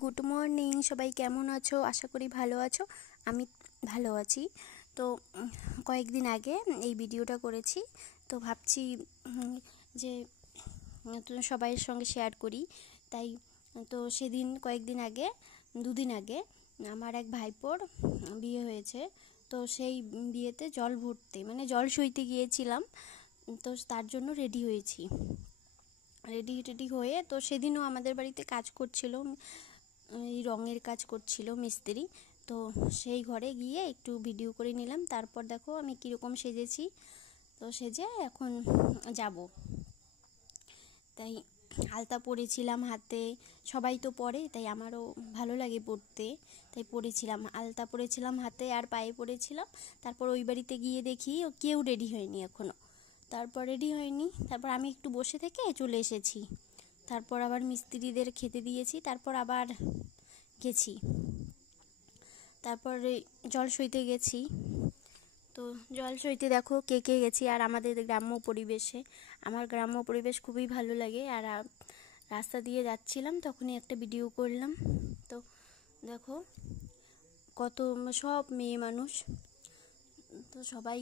Good morning. সবাই কেমন আছো? আশা করি ভালো আছো। আমি ভালো আছি। তো কয়েকদিন আগে এই ভিডিওটা করেছি, তো ভাবছি যে সবাইয়ের সঙ্গে শেয়ার করি। তাই তো সেদিন কয়েকদিন আগে, দুদিন আগে আমার এক ভাইপোর বিয়ে হয়েছে। তো সেই বিয়েতে জল ভরতে মানে জল সইতে গিয়েছিলাম, তো তার জন্য রেডি হয়েছি। রেডি হয়ে তো সেদিনও আমাদের বাড়িতে কাজ করছিল, এই রঙের কাজ করছিল মিস্ত্রি। তো সেই ঘরে গিয়ে একটু ভিডিও করে নিলাম। তারপর দেখো আমি কীরকম সেজেছি। তো সেজে এখন যাব। তাই আলতা পরেছিলাম হাতে, সবাই তো পরে, তাই আমারও ভালো লাগে পরতে, তাই পরেছিলাম। আলতা পরেছিলাম হাতে আর পায়ে পরেছিলাম। তারপর ওই বাড়িতে গিয়ে দেখি কেউ রেডি হয়নি এখনও। তারপর রেডি হয়নি, তারপর আমি একটু বসে থেকে চলে এসেছি। তারপর আবার মিস্ত্রিদের খেতে দিয়েছি, তারপর আবার গেছি। তারপরে জল সইতে গেছি। তো জল সইতে দেখো কে কে গেছি, আর আমাদের গ্রাম্য পরিবেশে, আমার গ্রাম্য পরিবেশ খুবই ভালো লাগে। আর রাস্তা দিয়ে যাচ্ছিলাম, তখনই একটা ভিডিও করলাম। তো দেখো কত সব মেয়ে মানুষ, তো সবাই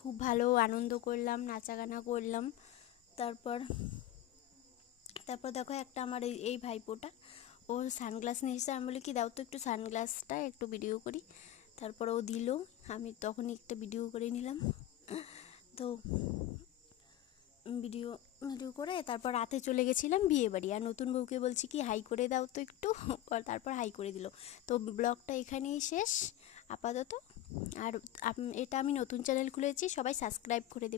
খুব ভালো আনন্দ করলাম, নাচা গানা করলাম। তারপর দেখো একটা আমার এই ভাইপোটা, ও সানগ্লাস নিয়ে এসে, আমি বলি কি দাও তো একটু সানগ্লাসটা, একটু ভিডিও করি। তারপর ও দিল, আমি তখনই একটা ভিডিও করে নিলাম। তো ভিডিও করে তারপর রাতে চলে গেছিলাম বিয়ে বাড়ি। আর নতুন বউকে বলছি কি হাই করে দাও তো একটু, তারপর হাই করে দিল। তো ব্লগটা এখানেই শেষ আপাতত। আর এটা আমি নতুন চ্যানেল খুলেছি, সবাই সাবস্ক্রাইব করে দেবে।